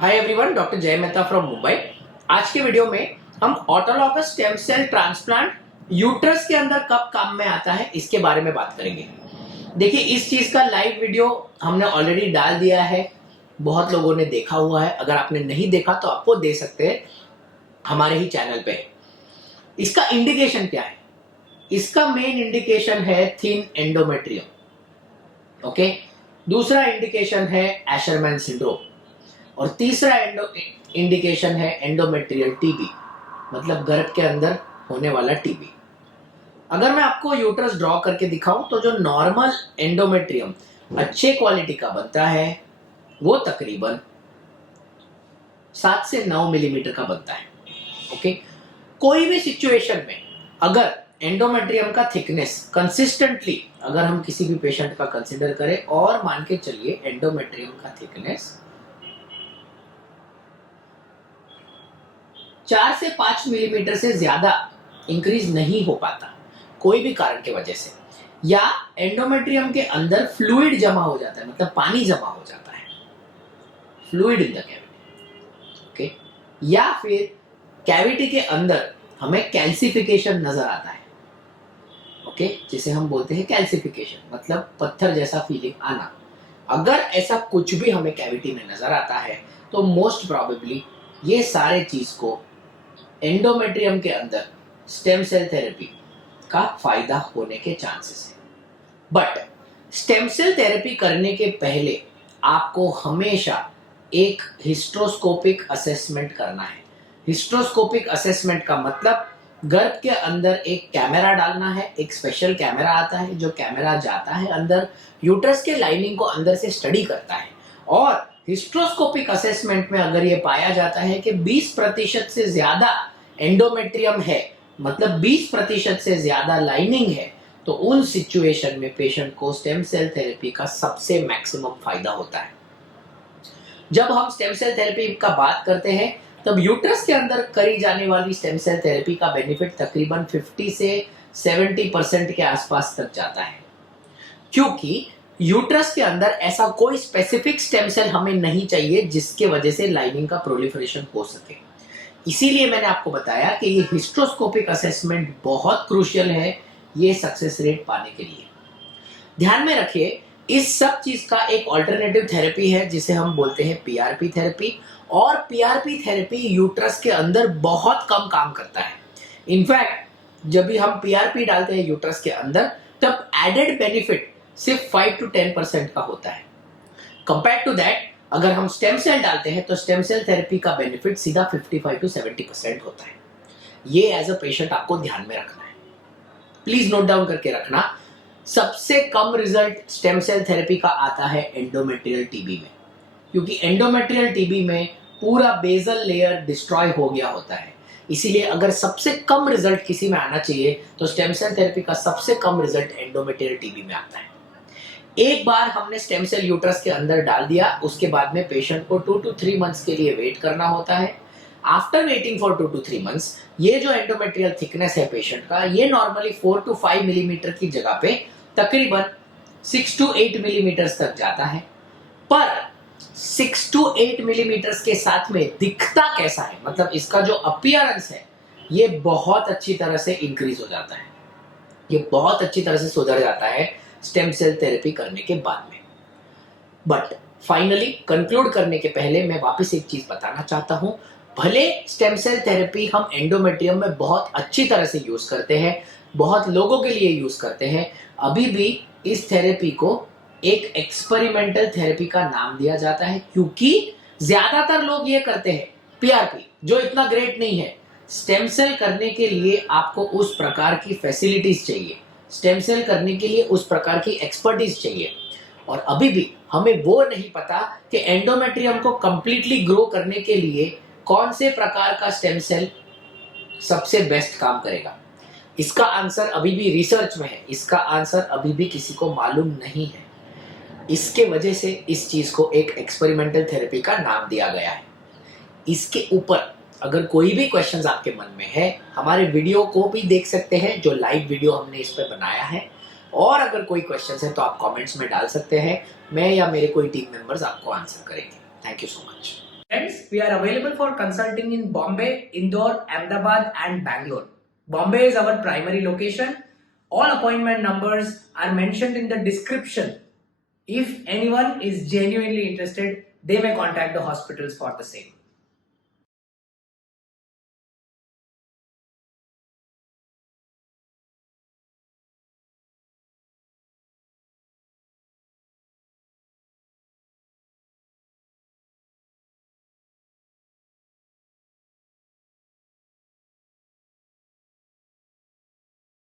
Hi everyone, doctor जय Mehta from Mumbai. आज के वीडियो में हम autologous stem cell transplant uterus के अंदर कब काम में आता है इसके बारे में बात करेंगे। देखिए, इस चीज का लाइव वीडियो हमने ऑलरेडी डाल दिया है, बहुत लोगों ने देखा हुआ है। अगर आपने नहीं देखा तो आपको दे सकते हैं हमारे ही चैनल पे। इसका इंडिकेशन क्या है? इसका मेन इंडिकेशन है थिन एंडोमेट्रियम। ओके, दूसरा इंडिकेशन है एशरमैन सिंड्रोम और तीसरा इंडिकेशन है एंडोमेट्रियल टीबी, मतलब गर्भ के अंदर होने वाला टीबी। अगर मैं आपको यूट्रस ड्रॉ करके दिखाऊं तो जो नॉर्मल एंडोमेट्रियम अच्छे क्वालिटी का बनता है वो तकरीबन 7 से 9 मिलीमीटर का बनता है। ओके, कोई भी सिचुएशन में अगर एंडोमेट्रियम का थिकनेस कंसिस्टेंटली अगर हम किसी भी पेशेंट का कंसीडर करें और मान के चलिए एंडोमेट्रियम का थिकनेस 4 से 5 मिलीमीटर से ज्यादा इंक्रीज नहीं हो पाता कोई भी कारण के वजह से, या एंडोमेट्रियम के अंदर फ्लूइड जमा हो जाता है, मतलब पानी जमा हो जाता है, fluid in the cavity. Okay, या फिर कैविटी के अंदर हमें कैल्सिफिकेशन नजर आता है। ओके, जिसे हम बोलते हैं कैल्सिफिकेशन, मतलब पत्थर जैसा फीलिंग आना। अगर ऐसा कुछ भी हमें कैविटी में नजर आता है तो मोस्ट प्रोबेबली ये सारे चीज को एंडोमेट्रियम के अंदर स्टेम सेल थेरेपी का फायदा होने के चांसेस है। बट स्टेम सेल थेरेपी करने के पहले आपको हमेशा एक हिस्ट्रोस्कोपिक असेसमेंट करना है। हिस्ट्रोस्कोपिक असेसमेंट का मतलब गर्भ के अंदर एक कैमरा डालना है, एक स्पेशल कैमरा आता है जो कैमरा जाता है अंदर, यूट्रस के लाइनिंग को अंदर से स्टडी करता है। और हिस्ट्रोस्कोपिक असेसमेंट में अगर ये पाया जाता है कि 20% से ज्यादा एंडोमेट्रियम है, मतलब 20% से ज्यादा लाइनिंग है, तो उन सिचुएशन में पेशेंट को स्टेम सेल थेरेपी का सबसे मैक्सिमम फायदा होता है। जब हम स्टेम सेल थेरेपी का बात करते हैं तब यूट्रस के अंदर करी जाने वाली स्टेम सेल थेरेपी का बेनिफिट तकरीबन 50 से 70% के आसपास तक जाता है, क्योंकि यूट्रस के अंदर ऐसा कोई स्पेसिफिक स्टेम सेल हमें नहीं चाहिए जिसके वजह से लाइनिंग का प्रोलिफरेशन हो सके। इसीलिए मैंने आपको बताया कि ये हिस्ट्रोस्कोपिक असेसमेंट बहुत क्रूशियल है ये सक्सेस रेट पाने के लिए। ध्यान में रखिए, इस सब चीज का एक ऑल्टरनेटिव थेरेपी है जिसे हम बोलते हैं पीआरपी थेरेपी, और पीआरपी थेरेपी यूट्रस के अंदर बहुत कम काम करता है। इनफैक्ट जब भी हम पीआरपी डालते हैं यूट्रस के अंदर तब एडेड बेनिफिट सिर्फ 5 to 10% का होता है। कंपेयर टू दैट अगर हम स्टेम सेल डालते हैं तो स्टेम सेल थेरेपी का बेनिफिट सीधा 55 to 70% होता है। ये एज अ पेशेंट आपको ध्यान में रखना है, प्लीज नोट डाउन करके रखना। सबसे कम रिजल्ट स्टेम सेल थेरेपी का आता है एंडोमेट्रियल टीबी में, क्योंकि एंडोमेट्रियल टीबी में पूरा बेसल लेयर डिस्ट्रॉय हो गया होता है। इसीलिए अगर सबसे कम रिजल्ट किसी में आना चाहिए तो स्टेम सेल थेरेपी का सबसे कम रिजल्ट एंडोमेट्रियल टीबी में आता है। एक बार हमने स्टेम सेल यूट्रस के अंदर डाल दिया, उसके बाद में पेशेंट को 2 to 3 मंथ्स के लिए वेट करना होता है। After waiting for 2 to 3 months ये जो एंडोमेट्रियल थिकनेस है पेशेंट का, ये नॉर्मली 4 to 5 मिलीमीटर की जगह पे तकरीबन 6 to 8 मिलीमीटर तक जाता है। पर 6 to 8 मिलीमीटर के साथ में दिखता कैसा है, मतलब इसका जो अपीयरेंस है ये बहुत अच्छी तरह से इंक्रीज हो जाता है, ये बहुत अच्छी तरह से सुधर जाता है स्टेम सेल थेरेपी करने के बाद में। बट फाइनली कंक्लूड करने के पहले मैं वापस एक चीज बताना चाहता हूं, भले स्टेम सेल थेरेपी हम एंडोमेट्रियम में बहुत अच्छी तरह से यूज करते हैं, बहुत लोगों के लिए यूज करते हैं, अभी भी इस थेरेपी को एक एक्सपेरिमेंटल थेरेपी का नाम दिया जाता है, क्योंकि ज्यादातर लोग ये करते हैं पीआरपी, जो इतना ग्रेट नहीं है। स्टेम सेल करने के लिए आपको उस प्रकार की फैसिलिटीज चाहिए, स्टेम सेल करने के लिए उस प्रकार की एक्सपर्टीज चाहिए, और अभी भी हमें वो नहीं पता कि एंडोमेट्रियम को कंप्लीटली ग्रो करने के लिए कौन से प्रकार का स्टेम सेल सबसे बेस्ट काम करेगा। इसका आंसर अभी भी रिसर्च में है, इसका आंसर अभी भी किसी को मालूम नहीं है। इसके वजह से इस चीज को एक एक्सपेरिमेंटल थेरेपी का नाम दिया गया है। इसके ऊपर अगर कोई भी क्वेश्चंस आपके मन में है, हमारे वीडियो को भी देख सकते हैं जो लाइव वीडियो हमने इस पर बनाया है, और अगर कोई क्वेश्चंस है तो आप कमेंट्स में डाल सकते हैं, मैं या मेरे कोई टीम मेंबर्स आपको आंसर करेंगे। Thank you so much friends. we are available for consulting in Bombay, Indore, Ahmedabad and Bangalore. Bombay is our primary location. All appointment numbers are mentioned in the description. If anyone is genuinely interested, they may contact the hospitals for the same.